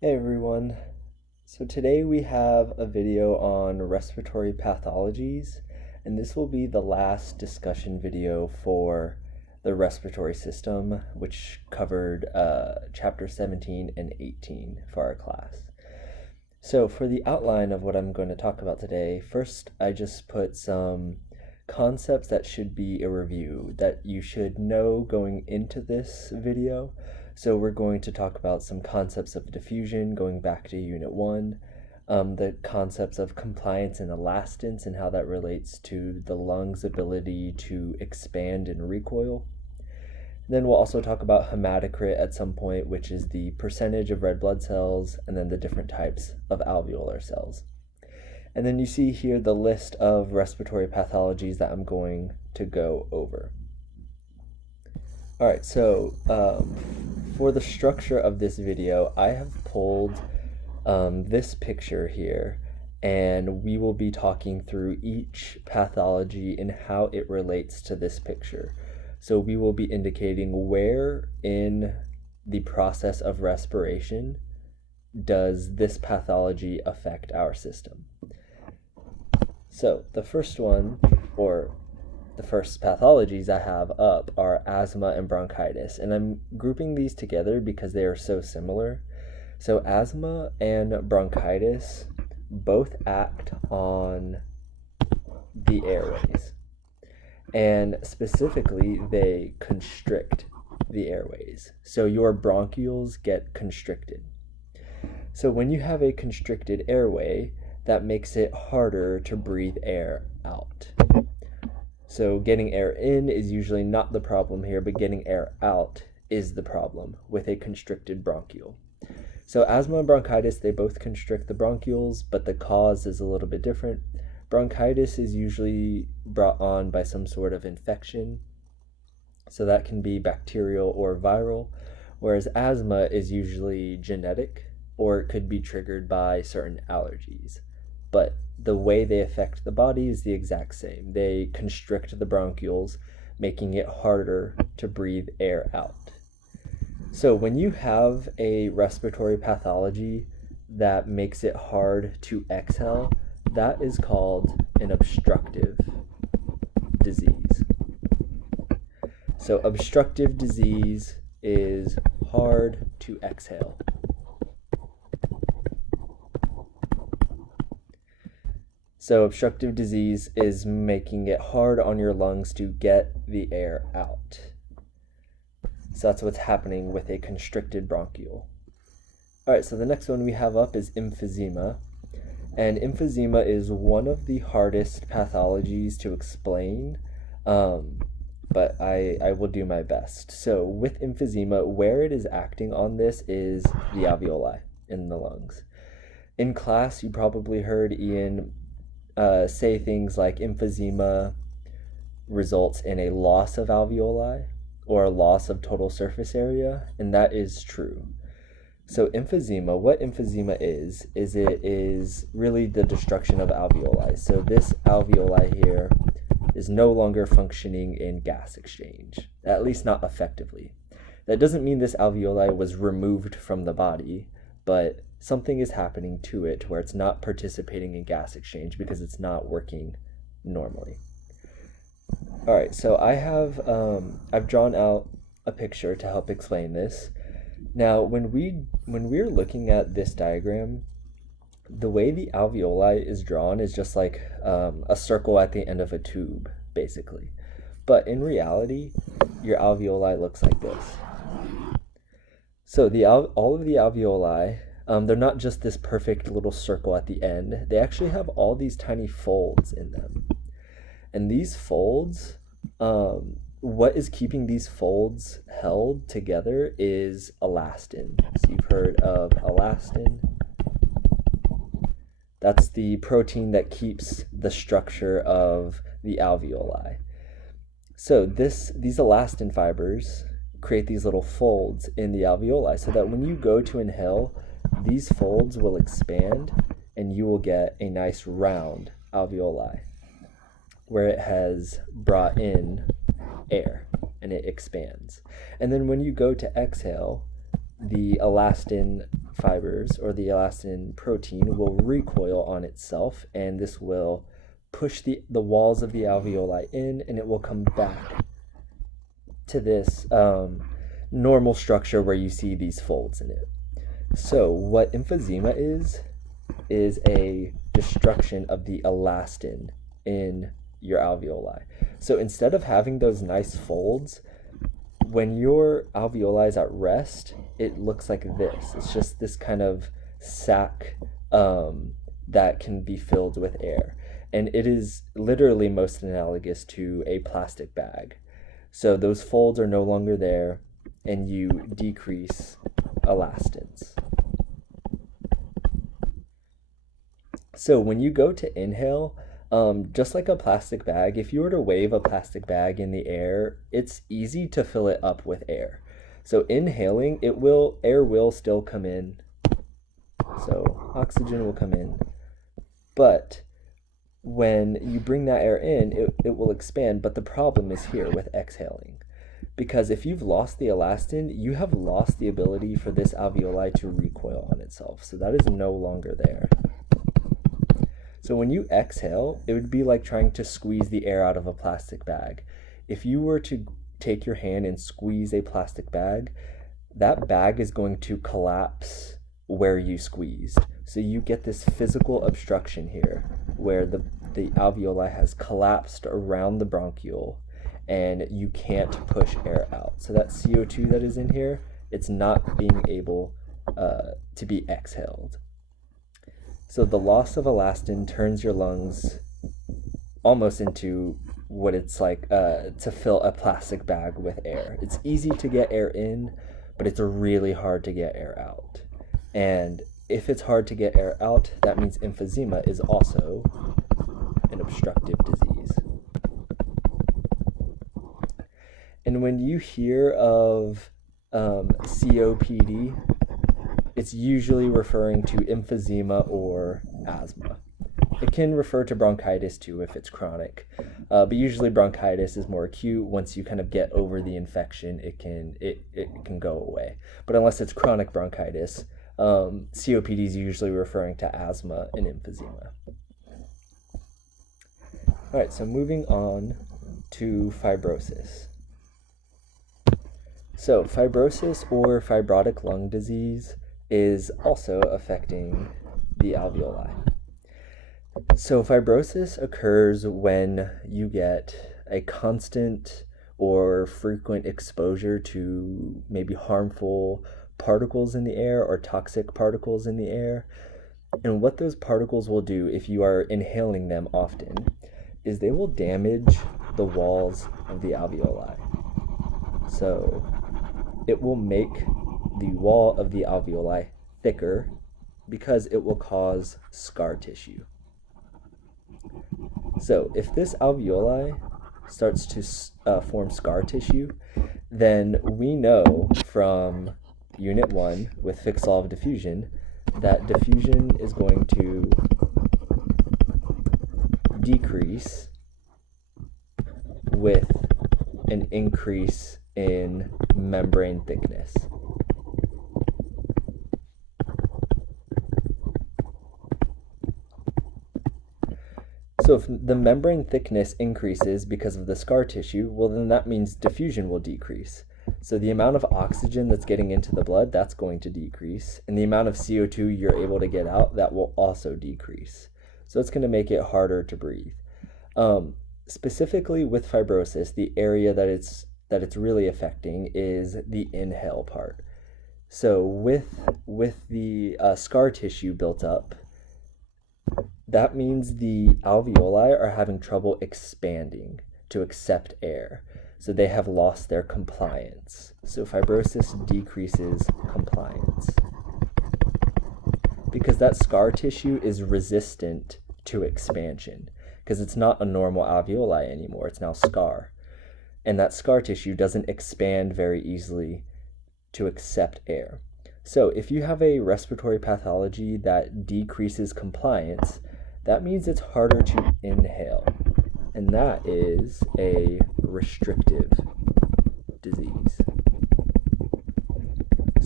Hey everyone. So today we have a video on respiratory pathologies, and this will be the last discussion video for the respiratory system, which covered chapter 17 and 18 for our class. So for the outline of what I'm going to talk about today, first I just put some concepts that should be a review that you should know going into this video. So we're going to talk about some concepts of diffusion going back to Unit 1, the concepts of compliance and elastance and how that relates to the lungs' ability to expand and recoil. Then we'll also talk about hematocrit at some point, which is the percentage of red blood cells, and then the different types of alveolar cells. And then you see here the list of respiratory pathologies that I'm going to go over. All right, so for the structure of this video, I have pulled this picture here, and we will be talking through each pathology and how it relates to this picture. So we will be indicating where in the process of respiration does this pathology affect our system. So the first one, or the first pathologies I have up, are asthma and bronchitis, and I'm grouping these together because they are so similar. So asthma and bronchitis both act on the airways, and specifically they constrict the airways. So your bronchioles get constricted. So when you have a constricted airway, that makes it harder to breathe air out. So getting air in is usually not the problem here, but getting air out is the problem with a constricted bronchiole. So asthma and bronchitis, they both constrict the bronchioles, but the cause is a little bit different. Bronchitis is usually brought on by some sort of infection, so that can be bacterial or viral, whereas asthma is usually genetic, or it could be triggered by certain allergies. But the way they affect the body is the exact same. They constrict the bronchioles, making it harder to breathe air out. So when you have a respiratory pathology that makes it hard to exhale, that is called an obstructive disease. So obstructive disease is hard to exhale. So obstructive disease is making it hard on your lungs to get the air out. So that's what's happening with a constricted bronchiole. All right, so the next one we have up is emphysema. And emphysema is one of the hardest pathologies to explain, but I will do my best. So with emphysema, where it is acting on this is the alveoli in the lungs. In class, you probably heard Ian say things like emphysema results in a loss of alveoli or a loss of total surface area, and that is true. So emphysema, what emphysema is it is really the destruction of alveoli. So this alveoli here is no longer functioning in gas exchange, at least not effectively. That doesn't mean this alveoli was removed from the body, but something is happening to it where it's not participating in gas exchange because it's not working normally. All right, so I've drawn out a picture to help explain this. Now, when we're looking at this diagram, the way the alveoli is drawn is just like a circle at the end of a tube, basically. But in reality, your alveoli looks like this. So all of the alveoli, they're not just this perfect little circle at the end. They actually have all these tiny folds in them. And these folds, what is keeping these folds held together is elastin. So you've heard of elastin. That's the protein that keeps the structure of the alveoli. So these elastin fibers create these little folds in the alveoli so that when you go to inhale, these folds will expand and you will get a nice round alveoli where it has brought in air and it expands. And then when you go to exhale, the elastin fibers or the elastin protein will recoil on itself, and this will push the walls of the alveoli in, and it will come back to this normal structure where you see these folds in it. So what emphysema is a destruction of the elastin in your alveoli. So instead of having those nice folds, when your alveoli is at rest, it looks like this. It's just this kind of sac that can be filled with air. And it is literally most analogous to a plastic bag. So those folds are no longer there, and you decrease elastins. So when you go to inhale, just like a plastic bag, if you were to wave a plastic bag in the air, it's easy to fill it up with air. So inhaling, air will still come in. So oxygen will come in. But when you bring that air in, it will expand. But the problem is here with exhaling. Because if you've lost the elastin, you have lost the ability for this alveoli to recoil on itself. So that is no longer there. So when you exhale, it would be like trying to squeeze the air out of a plastic bag. If you were to take your hand and squeeze a plastic bag, that bag is going to collapse where you squeezed. So you get this physical obstruction here where the alveoli has collapsed around the bronchiole and you can't push air out. So that CO2 that is in here, it's not being able to be exhaled. So the loss of elastin turns your lungs almost into what it's like to fill a plastic bag with air. It's easy to get air in, but it's really hard to get air out. And if it's hard to get air out, that means emphysema is also an obstructive disease. And when you hear of COPD, it's usually referring to emphysema or asthma. It can refer to bronchitis too if it's chronic, but usually bronchitis is more acute. Once you kind of get over the infection, it can go away. But unless it's chronic bronchitis, COPD is usually referring to asthma and emphysema. All right, so moving on to fibrosis. So fibrosis or fibrotic lung disease is also affecting the alveoli. So fibrosis occurs when you get a constant or frequent exposure to maybe harmful particles in the air or toxic particles in the air. And what those particles will do if you are inhaling them often is they will damage the walls of the alveoli. So it will make the wall of the alveoli thicker because it will cause scar tissue. So if this alveoli starts to form scar tissue, then we know from Unit 1 with fixed-law diffusion that diffusion is going to decrease with an increase in membrane thickness. So if the membrane thickness increases because of the scar tissue, well then that means diffusion will decrease. So the amount of oxygen that's getting into the blood, that's going to decrease. And the amount of CO2 you're able to get out, that will also decrease. So it's going to make it harder to breathe. Specifically with fibrosis, the area that it's really affecting is the inhale part. So with the scar tissue built up, that means the alveoli are having trouble expanding to accept air. So they have lost their compliance. So fibrosis decreases compliance. Because that scar tissue is resistant to expansion. Because it's not a normal alveoli anymore, it's now scar. And that scar tissue doesn't expand very easily to accept air. So if you have a respiratory pathology that decreases compliance, that means it's harder to inhale. And that is a restrictive disease.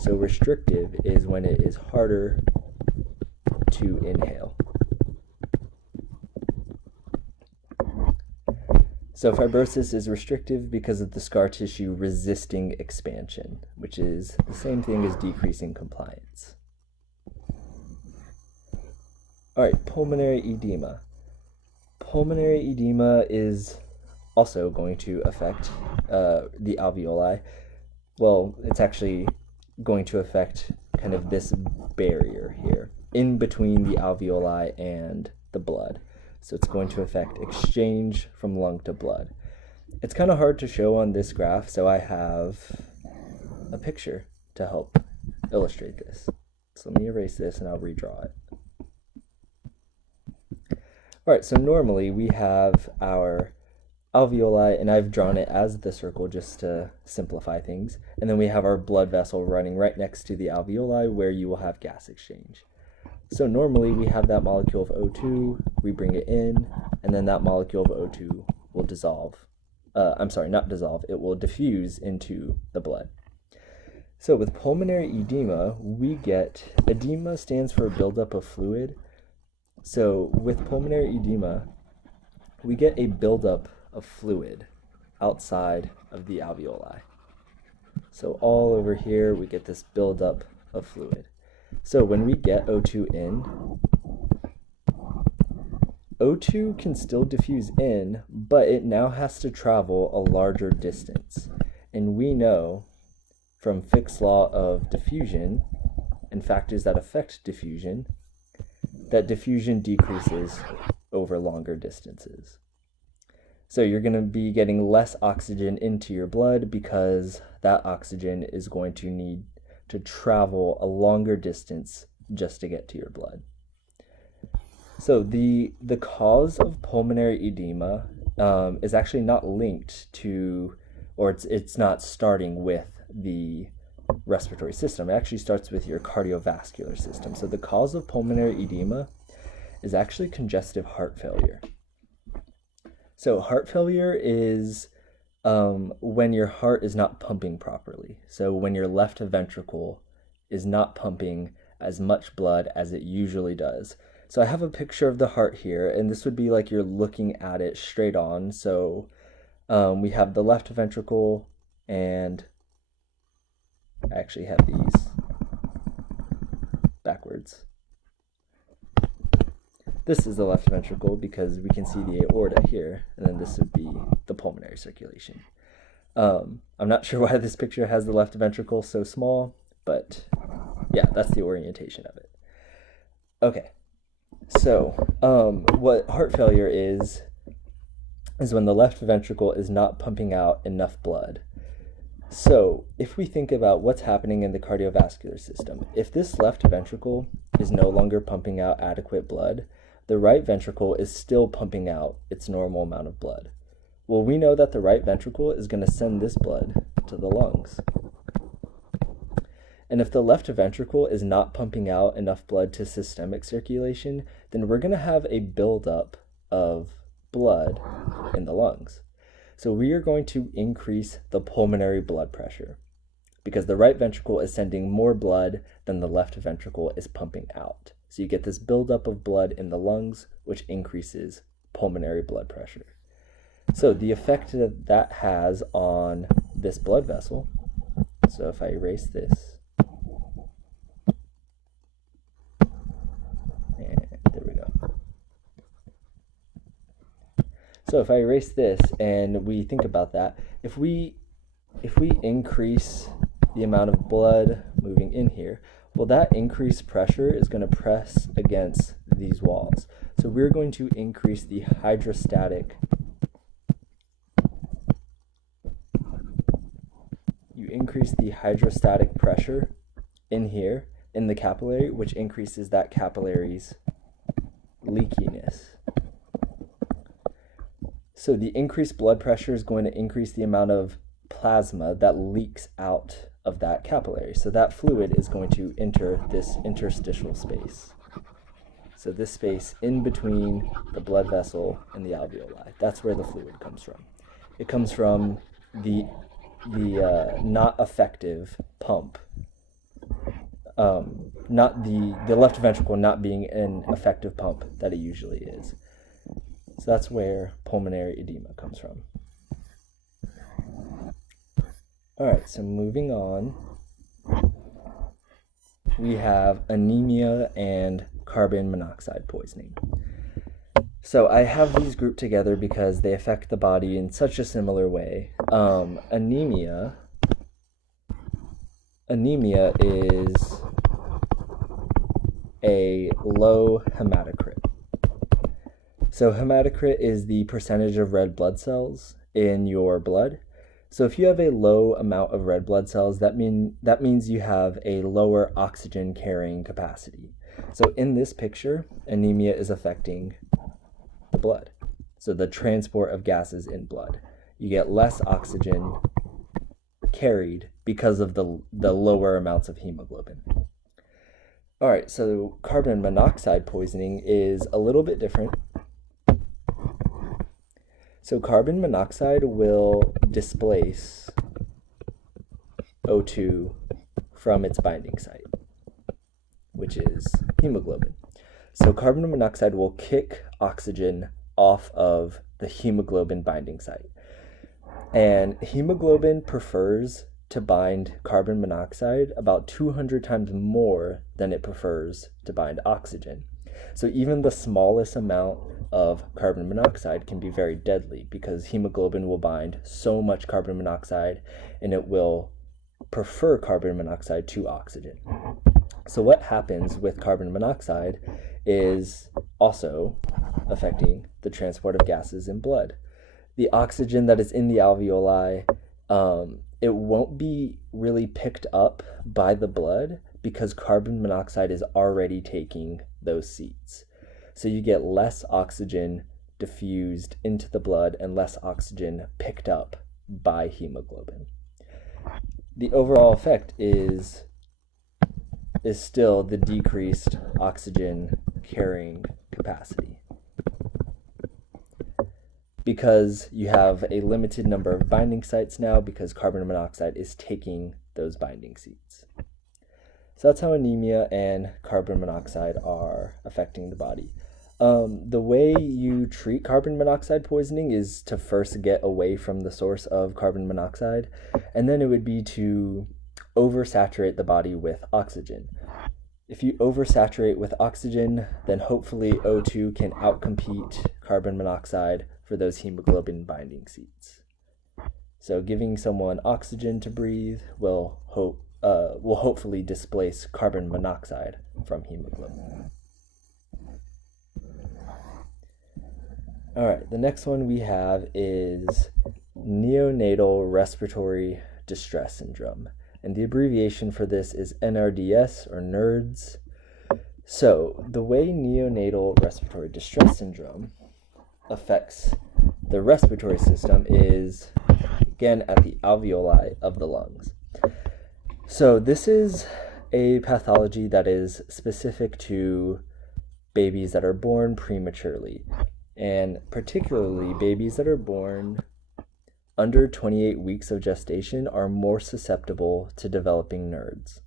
So restrictive is when it is harder to inhale. So fibrosis is restrictive because of the scar tissue resisting expansion, which is the same thing as decreasing compliance. All right, pulmonary edema. Pulmonary edema is also going to affect the alveoli. Well, it's actually going to affect kind of this barrier here in between the alveoli and the blood. So it's going to affect exchange from lung to blood. It's kind of hard to show on this graph, so I have a picture to help illustrate this. So let me erase this and I'll redraw it. All right, so normally we have our alveoli, and I've drawn it as the circle just to simplify things. And then we have our blood vessel running right next to the alveoli where you will have gas exchange. So normally we have that molecule of O2, we bring it in, and then that molecule of O2 will dissolve. It will diffuse into the blood. So with pulmonary edema, edema stands for buildup of fluid. So with pulmonary edema, we get a buildup of fluid outside of the alveoli. So all over here, we get this buildup of fluid. So when we get O2 in, O2 can still diffuse in, but it now has to travel a larger distance. And we know from Fick's law of diffusion and factors that affect diffusion, that diffusion decreases over longer distances. So you're going to be getting less oxygen into your blood because that oxygen is going to need to travel a longer distance just to get to your blood. So the cause of pulmonary edema is actually not linked to, or it's not starting with the respiratory system. It actually starts with your cardiovascular system. So the cause of pulmonary edema is actually congestive heart failure. So heart failure is when your heart is not pumping properly. So when your left ventricle is not pumping as much blood as it usually does. So I have a picture of the heart here, and this would be like you're looking at it straight on. So we have the left ventricle, and I actually have these backwards. This is the left ventricle because we can see the aorta here, and then this would be the pulmonary circulation. I'm not sure why this picture has the left ventricle so small, but yeah, that's the orientation of it. Okay, so what heart failure is when the left ventricle is not pumping out enough blood. So if we think about what's happening in the cardiovascular system, if this left ventricle is no longer pumping out adequate blood, the right ventricle is still pumping out its normal amount of blood. Well, we know that the right ventricle is going to send this blood to the lungs. And if the left ventricle is not pumping out enough blood to systemic circulation, then we're going to have a buildup of blood in the lungs. So we are going to increase the pulmonary blood pressure because the right ventricle is sending more blood than the left ventricle is pumping out. So you get this buildup of blood in the lungs, which increases pulmonary blood pressure. So the effect that that has on this blood vessel, so if I erase this, and there we go. So if I erase this and we think about that, if we increase the amount of blood moving in here, well, that increased pressure is going to press against these walls. So we're going to increase the hydrostatic. You increase the hydrostatic pressure in here, in the capillary, which increases that capillary's leakiness. So the increased blood pressure is going to increase the amount of plasma that leaks out of that capillary. So that fluid is going to enter this interstitial space. So this space in between the blood vessel and the alveoli. That's where the fluid comes from. It comes from the not effective pump not the left ventricle not being an effective pump that it usually is. So that's where pulmonary edema comes from. All right, so moving on, we have anemia and carbon monoxide poisoning. So I have these grouped together because they affect the body in such a similar way. Anemia is a low hematocrit. So hematocrit is the percentage of red blood cells in your blood. So if you have a low amount of red blood cells, that means you have a lower oxygen carrying capacity. So in this picture, anemia is affecting the blood. So the transport of gases in blood. You get less oxygen carried because of the lower amounts of hemoglobin. All right, so carbon monoxide poisoning is a little bit different. So carbon monoxide will displace O2 from its binding site, which is hemoglobin. So carbon monoxide will kick oxygen off of the hemoglobin binding site. And hemoglobin prefers to bind carbon monoxide about 200 times more than it prefers to bind oxygen. So even the smallest amount of carbon monoxide can be very deadly because hemoglobin will bind so much carbon monoxide and it will prefer carbon monoxide to oxygen. So what happens with carbon monoxide is also affecting the transport of gases in blood. The oxygen that is in the alveoli, it won't be really picked up by the blood because carbon monoxide is already taking those seats. So you get less oxygen diffused into the blood and less oxygen picked up by hemoglobin. The overall effect is still the decreased oxygen carrying capacity, because you have a limited number of binding sites now because carbon monoxide is taking those binding seats. So that's how anemia and carbon monoxide are affecting the body. The way you treat carbon monoxide poisoning is to first get away from the source of carbon monoxide, and then it would be to oversaturate the body with oxygen. If you oversaturate with oxygen, then hopefully O2 can outcompete carbon monoxide for those hemoglobin binding seats. So giving someone oxygen to breathe will hopefully displace carbon monoxide from hemoglobin. All right, the next one we have is neonatal respiratory distress syndrome. And the abbreviation for this is NRDS, or NERDS. So the way neonatal respiratory distress syndrome affects the respiratory system is, again, at the alveoli of the lungs. So this is a pathology that is specific to babies that are born prematurely, and particularly babies that are born under 28 weeks of gestation are more susceptible to developing NERDS.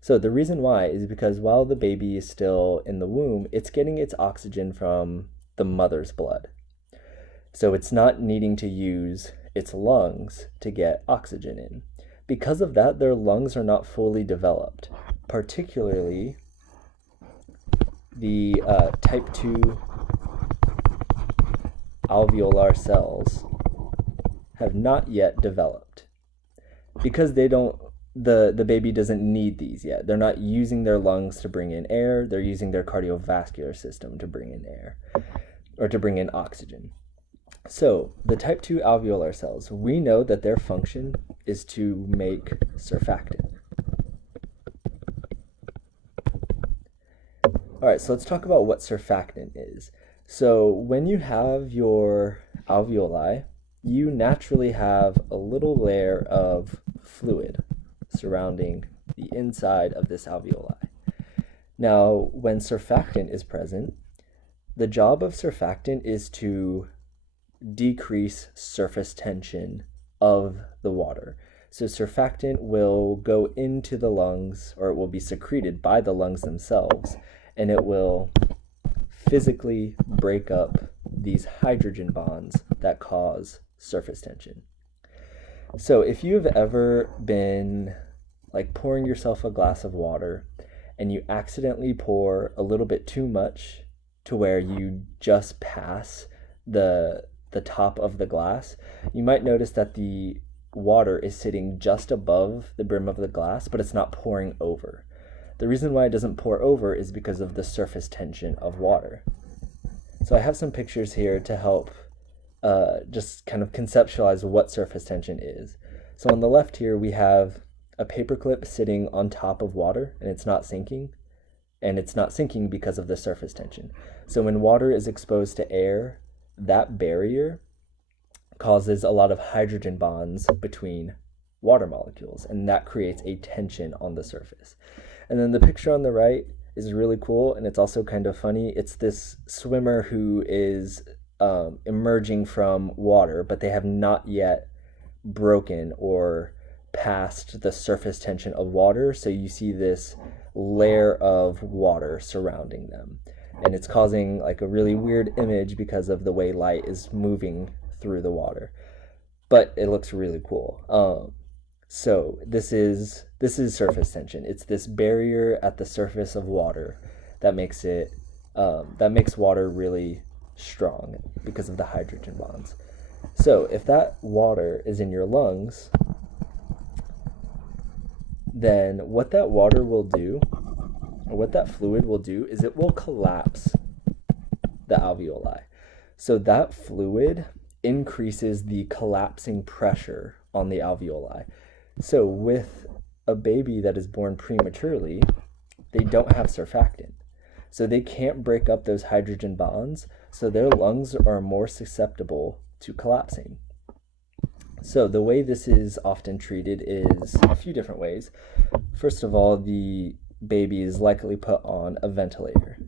So the reason why is because while the baby is still in the womb, it's getting its oxygen from the mother's blood. So it's not needing to use its lungs to get oxygen in. Because of that, their lungs are not fully developed, particularly the type 2 alveolar cells have not yet developed because the baby doesn't need these yet. They're not using their lungs to bring in air. They're using their cardiovascular system to bring in air or to bring in oxygen. So the type 2 alveolar cells, we know that their function is to make surfactant. All right, so let's talk about what surfactant is. So when you have your alveoli, you naturally have a little layer of fluid surrounding the inside of this alveoli. Now, when surfactant is present, the job of surfactant is to decrease surface tension of the water. So surfactant will go into the lungs, or it will be secreted by the lungs themselves, and it will physically break up these hydrogen bonds that cause surface tension. So if you've ever been like pouring yourself a glass of water and you accidentally pour a little bit too much to where you just pass the top of the glass, you might notice that the water is sitting just above the brim of the glass, but it's not pouring over. The reason why it doesn't pour over is because of the surface tension of water. So I have some pictures here to help just kind of conceptualize what surface tension is. So on the left here, we have a paperclip sitting on top of water, and it's not sinking. And it's not sinking because of the surface tension. So when water is exposed to air, that barrier causes a lot of hydrogen bonds between water molecules, and that creates a tension on the surface. And then the picture on the right is really cool, and it's also kind of funny. It's this swimmer who is emerging from water, but they have not yet broken or passed the surface tension of water. So you see this layer of water surrounding them, and it's causing like a really weird image because of the way light is moving through the water, but it looks really cool. So this is surface tension. It's this barrier at the surface of water that makes it that makes water really strong because of the hydrogen bonds. So if that water is in your lungs, then what that water will do, or what that fluid will do, is it will collapse the alveoli. So that fluid increases the collapsing pressure on the alveoli. So with a baby that is born prematurely, they don't have surfactant. So they can't break up those hydrogen bonds, so their lungs are more susceptible to collapsing. So the way this is often treated is a few different ways. First of all, the baby is likely put on a ventilator.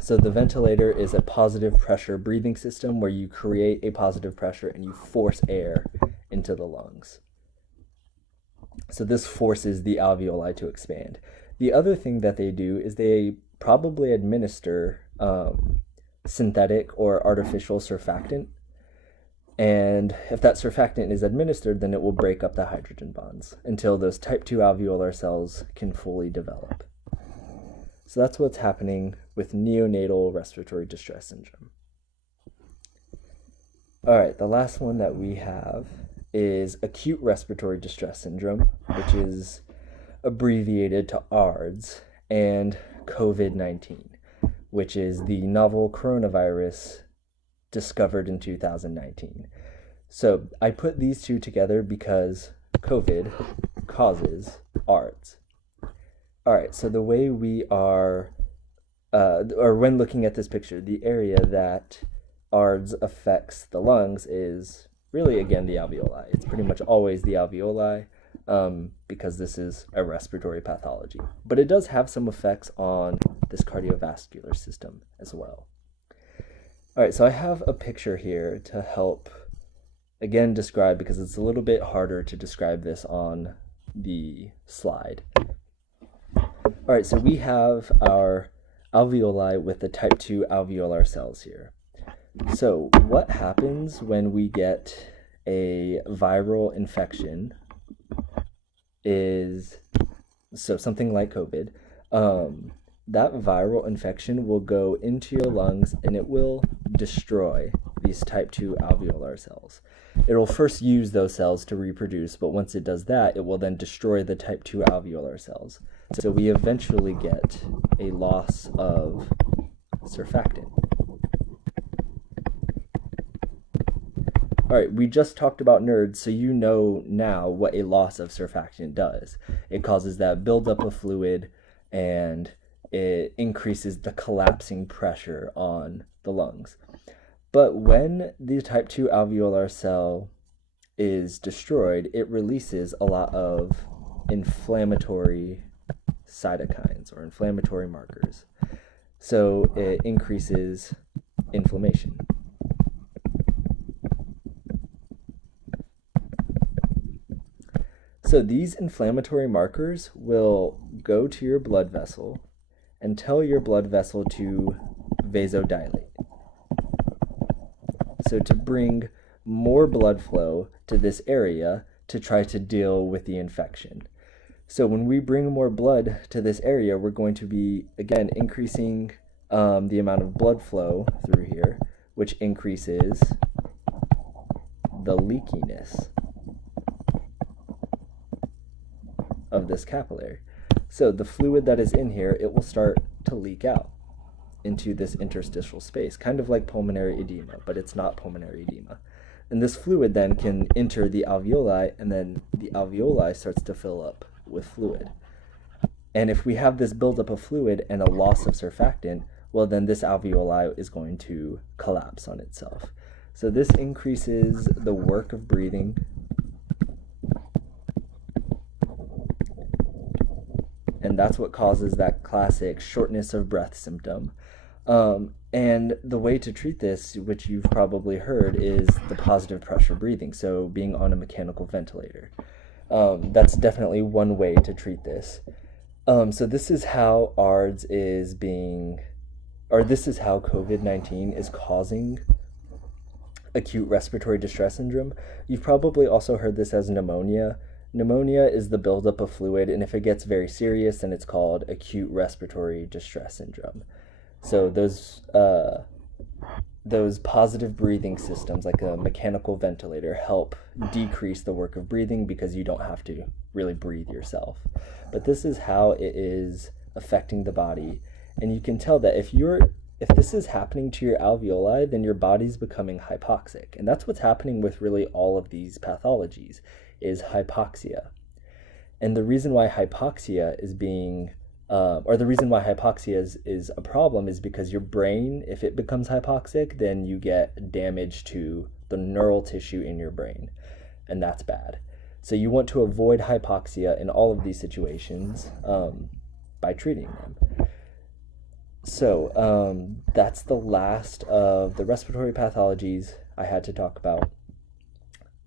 So the ventilator is a positive pressure breathing system where you create a positive pressure and you force air into the lungs. So this forces the alveoli to expand. The other thing that they do is they probably administer synthetic or artificial surfactant. And if that surfactant is administered, then it will break up the hydrogen bonds until those type 2 alveolar cells can fully develop. So that's what's happening with neonatal respiratory distress syndrome. All right, the last one that we have is acute respiratory distress syndrome, which is abbreviated to ARDS, and COVID-19, which is the novel coronavirus discovered in 2019. So I put these two together because COVID causes ARDS. All right, so the way we are, or when looking at this picture, the area that ARDS affects the lungs is really, again, the alveoli. It's pretty much always the alveoli because this is a respiratory pathology. But it does have some effects on this cardiovascular system as well. All right, so I have a picture here to help, again, describe, because it's a little bit harder to describe this on the slide. All right, so we have our alveoli with the type 2 alveolar cells here. So what happens when we get a viral infection is, so something like COVID, that viral infection will go into your lungs and it will destroy these type 2 alveolar cells. It will first use those cells to reproduce, but once it does that, it will then destroy the type 2 alveolar cells. So we eventually get a loss of surfactant. All right, we just talked about NERDs, so you know now what a loss of surfactant does. It causes that buildup of fluid and it increases the collapsing pressure on the lungs. But when the type 2 alveolar cell is destroyed, it releases a lot of inflammatory cytokines or inflammatory markers. So it increases inflammation. So these inflammatory markers will go to your blood vessel and tell your blood vessel to vasodilate. So to bring more blood flow to this area to try to deal with the infection. So when we bring more blood to this area, we're going to be, again, increasing the amount of blood flow through here, which increases the leakiness of this capillary. So the fluid that is in here, it will start to leak out into this interstitial space, kind of like pulmonary edema, but it's not pulmonary edema. And this fluid then can enter the alveoli, and then the alveoli starts to fill up with fluid. And if we have this buildup of fluid and a loss of surfactant, well, then this alveoli is going to collapse on itself. So this increases the work of breathing. And that's what causes that classic shortness of breath symptom. And the way to treat this, which you've probably heard, is the positive pressure breathing, so being on a mechanical ventilator. That's definitely one way to treat this. So this is how ARDS is being, or this is how COVID-19 is causing acute respiratory distress syndrome. You've probably also heard this as pneumonia. Pneumonia is the buildup of fluid, and if it gets very serious, then it's called acute respiratory distress syndrome. So those positive breathing systems, like a mechanical ventilator, help decrease the work of breathing because you don't have to really breathe yourself. But this is how it is affecting the body. And you can tell that if this is happening to your alveoli, then your body's becoming hypoxic. And that's what's happening with really all of these pathologies, is hypoxia. And the reason why hypoxia is being the reason why hypoxia is a problem is because your brain, if it becomes hypoxic, then you get damage to the neural tissue in your brain, and that's bad. So you want to avoid hypoxia in all of these situations by treating them. So that's the last of the respiratory pathologies I had to talk about.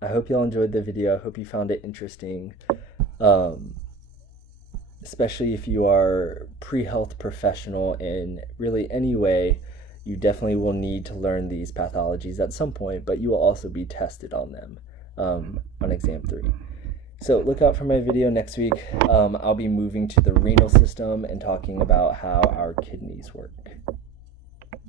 I hope y'all enjoyed the video. I hope you found it interesting. Especially if you are pre-health professional in really any way, you definitely will need to learn these pathologies at some point, but you will also be tested on them on exam 3. So look out for my video next week. I'll be moving to the renal system and talking about how our kidneys work.